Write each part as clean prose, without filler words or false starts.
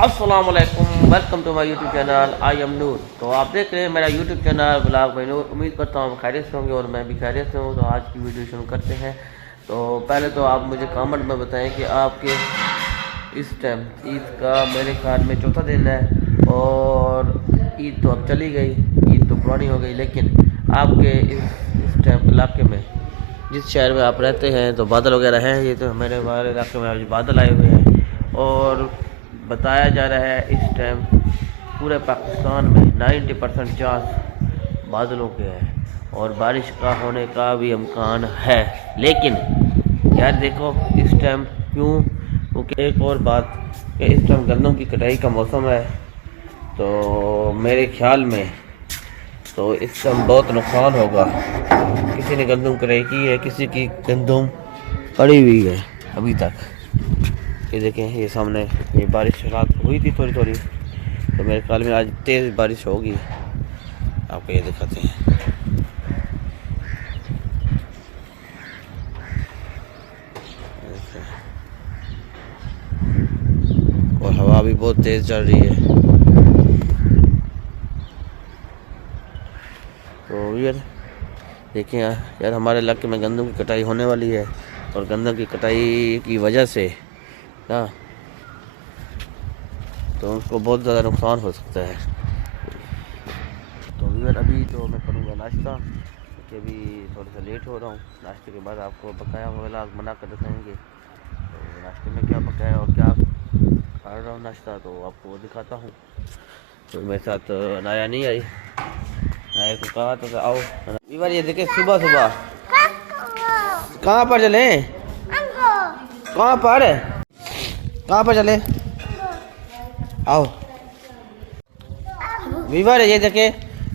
अस्सलाम वालेकुम, welcome to my YouTube channel I am Noor. तो आप देख रहे हैं मेरा YouTube channel blog by Noor. उम्मीद करता हूँ खैरियत से होंगे और मैं भी खैरियत से हूँ। तो आज की वीडियो शुरू करते हैं। तो पहले तो आप मुझे कमेंट में बताएं कि आपके इस टाइम ईद का मेरे ख्याल में चौथा दिन है और ईद तो अब चली गई, ईद तो पुरानी हो गई, लेकिन आपके इस टाइम इलाके में जिस शहर में आप रहते हैं तो बादल वगैरह हैं। ये तो हमारे इलाके में आज बादल आए हुए हैं और बताया जा रहा है इस टाइम पूरे पाकिस्तान में 90% चांस बादलों के हैं और बारिश का होने का भी इम्कान है। लेकिन यार देखो इस टाइम क्यों, क्योंकि एक और बात कि इस टाइम गन्नों की कटाई का मौसम है। तो मेरे ख्याल में तो इस टाइम बहुत नुकसान होगा। किसी ने गंदम कटाई की है, किसी की गंदम पड़ी हुई है अभी तक। ये देखें, ये सामने ये बारिश रात को हुई थी थोड़ी थोड़ी, तो मेरे ख्याल में आज तेज़ बारिश होगी। आपको ये दिखाते हैं। और हवा भी बहुत तेज़ चल रही है। तो यार देखें यार हमारे इलाके में गंदम की कटाई होने वाली है और गंदम की कटाई की वजह से ना तो उसको बहुत ज़्यादा नुकसान हो सकता है। तो यार अभी तो मैं करूँगा नाश्ता, क्योंकि अभी थोड़ा सा लेट हो रहा हूँ। नाश्ते के बाद आपको बकाया वाला बना कर दिखाएंगे। तो नाश्ते में क्या पकाया और क्या खा रहा हूँ नाश्ता तो आपको दिखाता हूँ। तो मेरे साथ अनाया नहीं आई, अनाया को कहा तो आओ। बार ये देखे सुबह सुबह कहाँ पर चले, कहाँ पर चले, आओ वीवर। ये देखे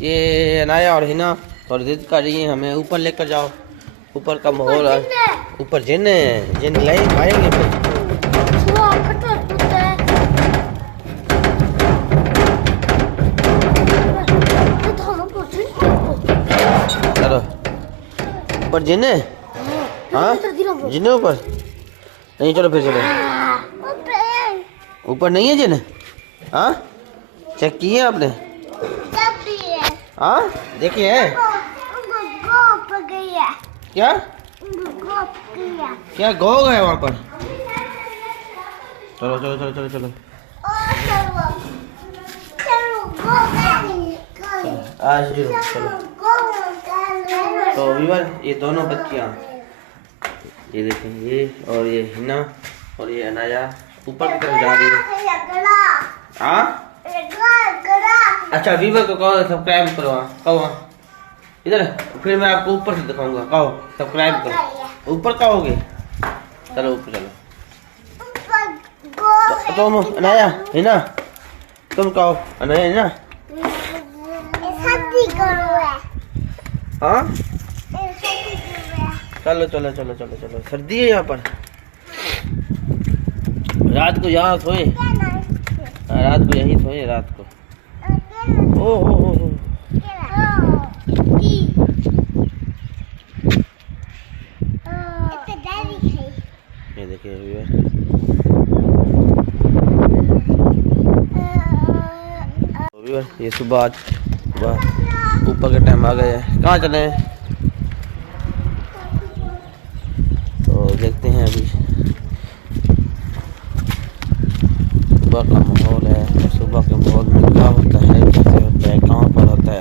ये अनाया और हिना थोड़ी जिद कर रही है, हमें ऊपर लेकर जाओ। ऊपर का माहौल है, ऊपर जिन है, जिन लाए खाएंगे फिर। चलो ऊपर जिन है, हाँ जिन है ऊपर नहीं, चलो फिर चलो। ऊपर नहीं है जिन, हाँ चेक किए आपने, हाँ देखिए है क्या, क्या गोग है वहाँ पर। चलो चलो चलो चलो चलो आज चलो। तो विवर ये दोनों बच्चियाँ, ये देखें, ये और ये हिना और ये अनाया ऊपर की तरफ जा रही है। हाँ अच्छा वीवर को कहो सब्सक्राइब करो, कहो इधर, फिर मैं आपको ऊपर से दिखाऊंगा। कहो सब्सक्राइब करो, ऊपर कहोगे, चलो ऊपर चलो। तो तुम अनाया है ना, तुम कहो अनाया है ना, हाँ चलो चलो चलो चलो चलो। सर्दी है यहाँ पर, रात को यहाँ सोए, रात को यहीं सोए रात को। ओ ये देखिए ये सुबह ऊपर के टाइम आ गए हैं। कहाँ चले हैं तो देखते हैं। अभी सुबह का माहौल है, सुबह के माहौल में क्या होता है, कैसे होता है, कहाँ पर होता है।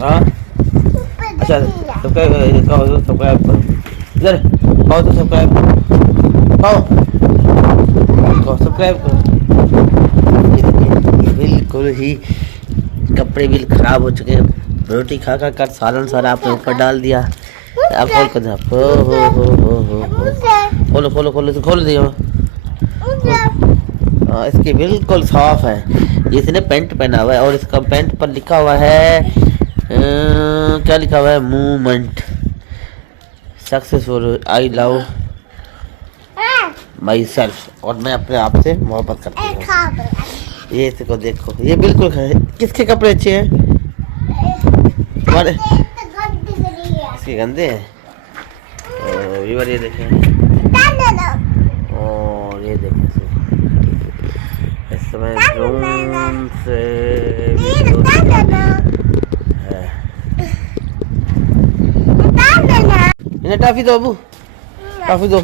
हाँ अच्छा सब्सक्राइब करो, इधर कहो तो सब्सक्राइब कहो, सब्सक्राइब करो। बिल्कुल ही कपड़े भी खराब हो चुके हैं, रोटी खा खा कर सालन सारा आपने ऊपर डाल दिया। आप खोल कर खोलो खोलो खोलो तो खोल दिया। इसके बिल्कुल साफ है। इसने पैंट पहना हुआ है और इसका पैंट पर लिखा हुआ है क्या लिखा हुआ है, movement successful, I love my self, और मैं अपने आप से मोहब्बत करती हूँ। ये इसको देखो, ये बिल्कुल किसके कपड़े अच्छे हैं, इसके गंदे हैं। तो व्यूअर ये देखें, और ये देखें इस समय ड्रोन से है। इन्हें टाफी दो अबू, टाफी दो।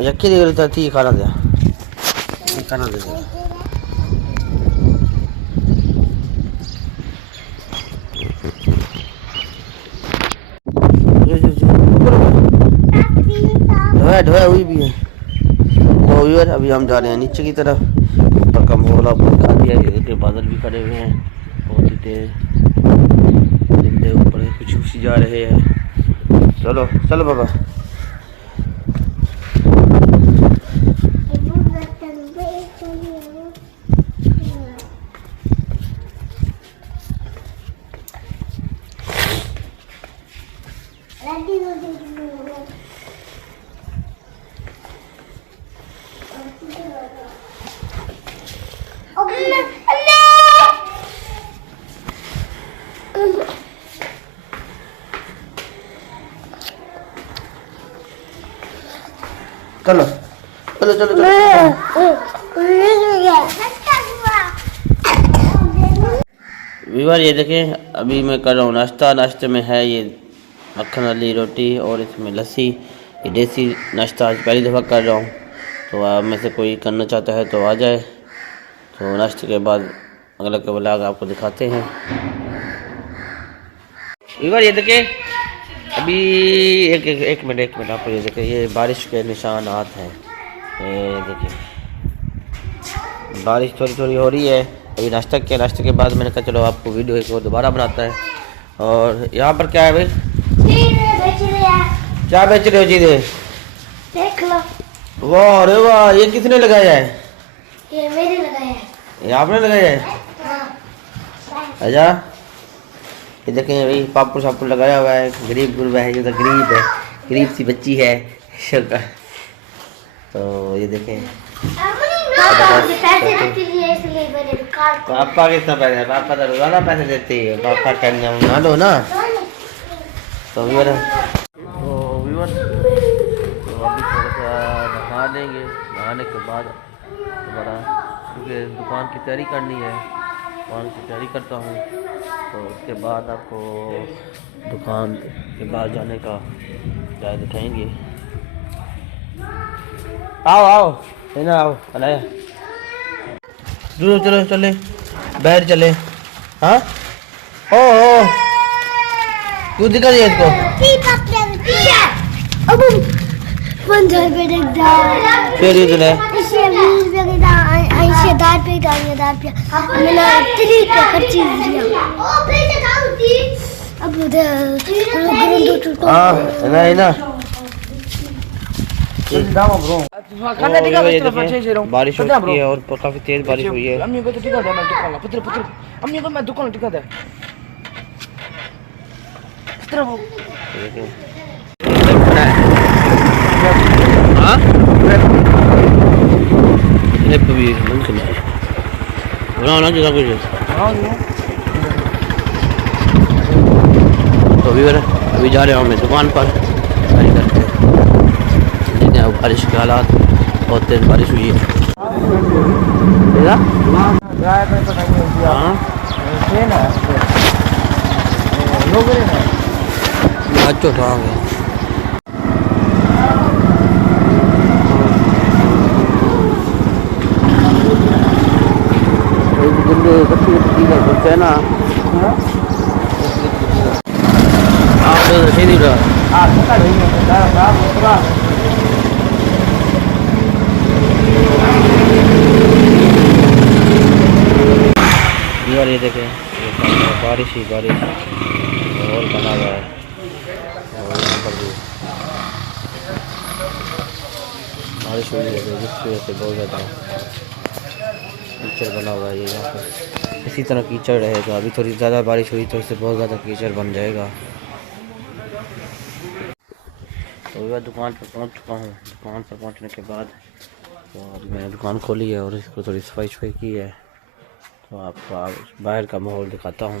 यक्की दे थी खाना दे, खाना दे। ढोया हुई भी है। तो व्यूअर अभी हम जा रहे हैं नीचे की तरफ, ऊपर का माहौल आपको दिखा दिया। ये देखिए बादल भी खड़े हुए हैं बहुत ही तेज, जिंदे ऊपर कुछ खुशी जा रहे हैं। चलो चलो बाबा। चलो चलो चलो चलो। व्यूअर ये देखें अभी मैं कर रहा हूँ नाश्ता। नाश्ते में है ये मक्खन वाली रोटी और इसमें लस्सी। ये देसी नाश्ता आज पहली दफ़ा कर रहा हूँ, तो आप में से कोई करना चाहता है तो आ जाए। तो नाश्ते के बाद अगला के व्लॉग आपको दिखाते हैं। व्यूअर ये देखें अभी एक मिनट आपको ये देखें, ये बारिश के निशानात हैं। ये देखिए बारिश थोड़ी थोड़ी हो रही है। अभी नाश्ता किया, नाश्ते के बाद मैंने कहा चलो आपको वीडियो एक और दोबारा बनाता है। और यहाँ पर क्या है भाई, क्या बेच रहे हो चीज़ें? देख लो। वाह अरे वाह, ये किसने लगाया है? ये मैंने लगाया है। ये आपने लगाया है? अच्छा ये देखें भाई पापड़ सापड़ लगाया हुआ है। गरीब गुरबा है, ये तो गरीब है, गरीब सी बच्ची है। तो ये देखें पापा कितना पैसे, पापा तो रोजाना पैसे देते हैं। पापा करना ना लो ना। तो व्यूअर तो अभी थोड़ा सा नहा लेंगे, नहाने के बाद दोबारा क्योंकि दुकान की तैयारी करनी है, दुकान की तैयारी करता हूँ। तो उसके बाद आपको दुकान के बाद जाने का शायद उठाएंगे। आओ आओ ना आओ अलाया, चलो चलो चले बाहर चले। हाँ ओ क्यों दिखा दिया इसको? फिर ये चले बारिश हो चुकी है और काफी तेज बारिश हुई है। अम्मी को तो टिका दे, मैं दुकान ला पुत्र पुत्र अम्मी को मैं दुकान टिका दे पुत्र वो। हाँ ये भी मुमकिन है बनाओ ना जगह कुछ। तो अभी जा रहे हूँ मैं दुकान पर खरीद करके। बारिश के हालात बहुत तेज बारिश हुई है। अच्छा उठा गया ना आप सही नहीं रहा। ये देखें बारिश ही बारिश और बना हुआ है, और यहाँ पर भी बारिश हुई है जिसकी वजह से बहुत ज़्यादा कीचड़ बना हुआ है। ये यहाँ पर इसी तरह कीचड़ रहेगा। अभी थोड़ी ज़्यादा बारिश हुई तो इससे बहुत ज़्यादा कीचड़ बन जाएगा। तो मैं दुकान पर पहुँच चुका हूँ। दुकान पर पहुँचने के बाद तो अभी मैंने दुकान खोली है और इसको थोड़ी सफाई की है। तो आपको बाहर का माहौल दिखाता हूँ।